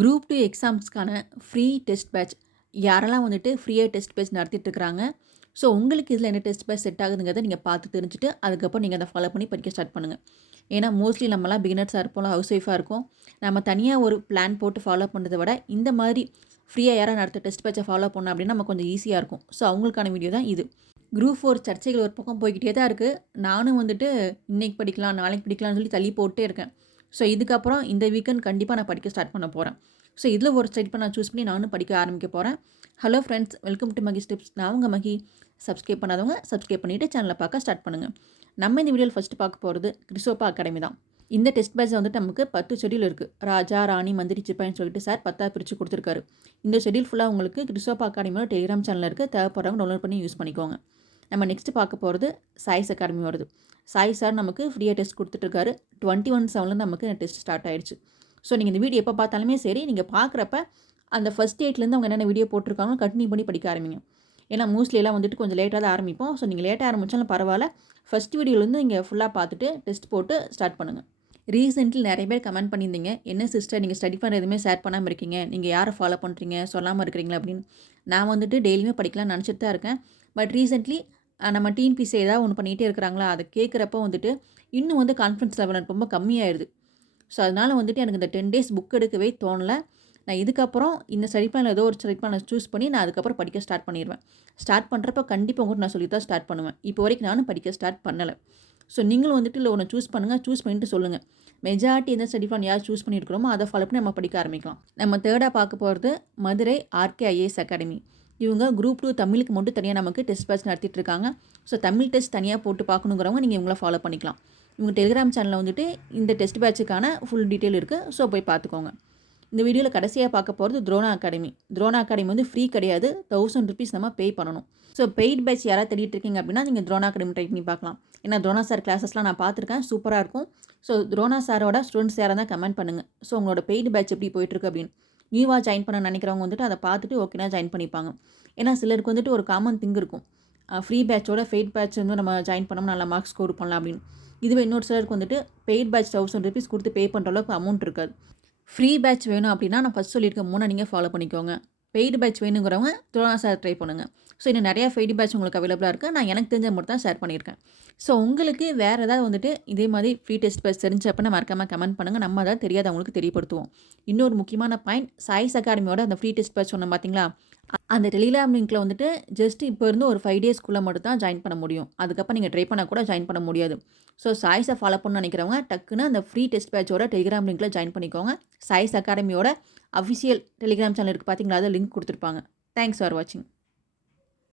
Group 2 எக்ஸாம்ஸ்க்கான free test batch யாரெல்லாம் வந்துட்டு ஃப்ரீயாக டெஸ்ட் பேட்ச் நடத்திட்டு இருக்கிறாங்க. ஸோ உங்களுக்கு இதில் என்ன டெஸ்ட் பேட்ச் செட் ஆகுதுங்கிறத நீங்கள் பார்த்து தெரிஞ்சுட்டு அதுக்கப்புறம் நீங்கள் அதை ஃபாலோ பண்ணி படிக்க ஸ்டார்ட் பண்ணுங்கள். ஏன்னா மோஸ்ட்லி நம்மலாம் பிகினர்ஸாக இருப்போம், ஹவுஸ் ஒய்ஃபாக இருக்கும். நம்ம தனியாக ஒரு பிளான் போட்டு ஃபாலோ பண்ணுறதை விட இந்த மாதிரி ஃப்ரீயாக யாராவது நடத்த டெஸ்ட் பேட்சை ஃபாலோ பண்ணோம் அப்படின்னா நம்ம கொஞ்சம் ஈஸியாக இருக்கும். ஸோ அவங்களுக்கான வீடியோ தான் இது. குரூப் 4 சர்ச்சைகள் ஒரு பக்கம் போய்கிட்டே தான் இருக்குது. நானும் வந்துட்டு இன்னைக்கு படிக்கலாம் நாளைக்கு படிக்கலாம்னு சொல்லி தள்ளி போட்டே இருக்கேன். ஸோ இதுக்கப்புறம் இந்த வீக்கெண்ட் கண்டிப்பாக நான் படிக்க ஸ்டார்ட் பண்ண போகிறேன். ஸோ இதில் ஒரு ஸ்டெப் நான் சூஸ் பண்ணி நானும் படிக்க ஆரம்பிக்க போகிறேன். Hello friends, welcome to Magi steps. நான் உங்கள் மகி. சப்ஸ்கிரைப் பண்ணாதவங்க சப்ஸ்கிரைப் பண்ணிவிட்டு சேனலை பார்க்க ஸ்டார்ட் பண்ணுங்கள். நம்ம இந்த வீடியோவில் ஃபஸ்ட்டு பார்க்க போகிறது கிறிஸ்டோபா அகாடமி தான். இந்த டெஸ்ட் பேட்ச் வந்துட்டு நமக்கு 10 ஷெடியூல் இருக்குது. ராஜா, ராணி, மந்திரி, சிப்பாயின்னு சொல்லிட்டு சார் 10 பிரித்து கொடுத்துருக்காரு. இந்த ஷெடியூல் ஃபுல்லாக உங்களுக்கு கிறிஸ்டோபா அகாடமியோட டெலிகிராம் சேனலில் இருக்குது. தேவைப்படுறவங்க டவுன்லோட் பண்ணி யூஸ் பண்ணிக்கோங்க. நம்ம நெக்ஸ்ட்டு பார்க்க போகிறது சாய்ஸ் அகாடமி வருது. சாய் சார் நமக்கு ஃப்ரீயாக டெஸ்ட் கொடுத்துட்ருக்காரு. 21/7 நமக்கு டெஸ்ட் ஸ்டார்ட் ஆயிடுச்சு. ஸோ நீங்கள் இந்த வீடியோ எப்போ பார்த்தாலுமே சரி, நீங்கள் பார்க்குறப்ப அந்த ஃபஸ்ட் டேட்லேருந்து அவங்க என்னென்ன வீடியோ போட்டிருக்காங்களோ கண்டினியூ பண்ணி படிக்க ஆரம்பிங்க. ஏன்னா மோஸ்ட்லி எல்லாம் வந்துட்டு கொஞ்சம் லேட்டாக தான் ஆரம்பிப்போம். ஸோ நீங்கள் லேட்டாக ஆரம்பித்தாலும் பரவாயில்ல, ஃபஸ்ட் வீடியோலேருந்து நீங்கள் ஃபுல்லாக பார்த்துட்டு டெஸ்ட் போட்டு ஸ்டார்ட் பண்ணுங்கள். ரீசெண்ட்லி நிறைய பேர் கமெண்ட் பண்ணியிருந்தீங்க, என்ன சிஸ்டர் நீங்கள் ஸ்டடி பண்ணுற எதுவுமே ஷேர் பண்ணாமல் இருக்கீங்க, நீங்கள் யாரை ஃபாலோ பண்ணுறீங்க, சொல்லாமல் இருக்கிறீங்களா அப்படின்னு. நான் வந்துட்டு டெய்லியுமே படிக்கலாம்னு நினச்சிட்டு தான் இருக்கேன். பட் ரீசெண்ட்லி நம்ம டிஎன்பிசி ஏதாவது ஒன்று பண்ணிகிட்டே இருக்கிறாங்களா, அதை கேட்குறப்ப வந்துட்டு இன்னும் வந்து கான்ஃபிடன்ஸ் லெவல் ரொம்ப கம்மியாயிடுது. ஸோ அதனால் வந்துட்டு எனக்கு இந்த 10 டேஸ் புக் எடுக்கவே தோணலை. நான் இதுக்கப்புறம் இந்த ஸ்டடி பிளானில் ஏதோ ஒரு ஸ்டடி பிளானை சூஸ் பண்ணி நான் அதுக்கப்புறம் படிக்க ஸ்டார்ட் பண்ணிடுவேன். ஸ்டார்ட் பண்ணுறப்ப கண்டிப்பாக உங்கள்கிட்ட நான் சொல்லி தான் ஸ்டார்ட் பண்ணுவேன். இப்போ வரைக்கும் நானும் படிக்க ஸ்டார்ட் பண்ணலை. ஸோ நீங்களும் வந்துட்டு இல்லை ஒன்று சூஸ் பண்ணுங்கள், சூஸ் பண்ணிட்டு சொல்லுங்கள். மெஜாரிட்டி எந்த ஸ்டடி பிளான் யார் சூஸ் பண்ணியிருக்கிறோமோ அதை ஃபாலோ பண்ணி நம்ம படிக்க ஆரம்பிக்கலாம். நம்ம தேர்டாக பார்க்க போகிறது மதுரை RKIAS அகாடமி. இவங்க குரூப் 2 தமிழுக்கு மட்டும் தனியாக நமக்கு டெஸ்ட் பேட்ச் நடத்திட்டு இருக்காங்க. ஸோ தமிழ் டெஸ்ட் தனியாக போட்டு பார்க்கணுங்கிறவங்க நீங்கள் இவங்கள ஃபாலோ பண்ணிக்கலாம். இவங்க டெலிகிராம் சேனலில் வந்துட்டு இந்த டெஸ்ட் பேட்சுக்கான ஃபுல் டீட்டெயில் இருக்குது. ஸோ போய் பார்த்துக்கோங்க. இந்த வீடியோவில் கடைசியாக பார்க்க போகிறது துரோணா அகாடமி. துரோணா அகாடமி வந்து ஃப்ரீ கிடையாது, 1000 ருபீஸ் நம்ம பே பண்ணணும். ஸோ பெய்ட் பேட்ச் யாராவது தேடிட்டு இருக்கீங்க அப்படின்னா நீங்கள் துரோணா அகாடமி ட்ரை பண்ணி பார்க்கலாம். ஏன்னா துரோணா சார் கிளாஸஸ்லாம் நான் பார்த்துருக்கேன், சூப்பராக இருக்கும். ஸோ துரோணா சாரோட ஸ்டூடெண்ட்ஸ் யாராக தான் கமெண்ட் பண்ணுங்கள். ஸோ உங்களோட பெய்டு பேட்ச் எப்படி போயிட்டுருக்கு அப்படின்னு. நியூவாக ஜாயின் பண்ண நினைக்கிறவங்க வந்துட்டு அதை பார்த்துட்டு ஓகேனா ஜாயின் பண்ணிப்பாங்க. ஏன்னா சிலருக்கு வந்துட்டு ஒரு காமன் திங் இருக்கும், ஃப்ரீ பேட்சோட பெய்ட் பேட்ச் வந்து நம்ம ஜாயின் பண்ணோம்னா நல்லா மார்க்ஸ் ஸ்கோர் பண்ணலாம் அப்படின்னு. இதுவே இன்னொரு சிலருக்கு வந்துட்டு பெய்ட் பேட்ச் 1000 ருபீஸ் கொடுத்து பே பண்ணுற அளவுக்கு அமௌண்ட் இருக்காது. ஃப்ரீ பேட்ச் வேணும் அப்படின்னா நான் ஃபஸ்ட் சொல்லியிருக்க 3 நீங்கள் ஃபாலோ பண்ணிக்கோங்க. பெய்டு பேட்ச் வேணுங்கிறவங்க துரோணா சார் ட்ரை பண்ணுங்கள். ஸோ இன்னும் நிறையா பெய்டு பேட்ச் உங்களுக்கு அவைலபிளாக இருக்குது. நான் எனக்கு தெரிஞ்ச மட்டும் தான் ஷேர் பண்ணியிருக்கேன். ஸோ உங்களுக்கு வேறு ஏதாவது வந்துட்டு இதே மாதிரி ஃப்ரீ டெஸ்ட் பேட்ச் தெரிஞ்சப்போ மறக்காமல் கமெண்ட் பண்ணுங்கள். நம்ம அதாவது தெரியாதவங்களுக்கு தெரியப்படுத்துவோம். இன்னொரு முக்கியமான பாயிண்ட், சாய்ஸ் அகாடமியோட அந்த ஃப்ரீ டெஸ்ட் பேட்ச் சொன்னோம் பார்த்தீங்களா, அந்த டெலிகிராம் லிங்க்கில் வந்துட்டு ஜஸ்ட் இப்போ இருந்து ஒரு 5 டேஸ்க்குள்ளே மட்டும் தான் ஜாயின் பண்ண முடியும். அதுக்கப்புறம் நீங்கள் ட்ரை பண்ணால் கூட ஜாயின் பண்ண முடியாது. ஸோ சாய்ஸை ஃபாலோ பண்ண நினைக்கிறவங்க டக்குன்னு அந்த ஃப்ரீ டெஸ்ட் பேட்சோட டெலிகிராம் லிங்க்கில் ஜாயின் பண்ணிக்கோங்க. சாய்ஸ் அகாடமியோட அஃபிஷியல் டெலிகிராம் சேனல் இருக்குது பார்த்தீங்களா, அதை லிங்க் கொடுத்துருப்பாங்க. தேங்க்ஸ் ஃபார் வாட்சிங்.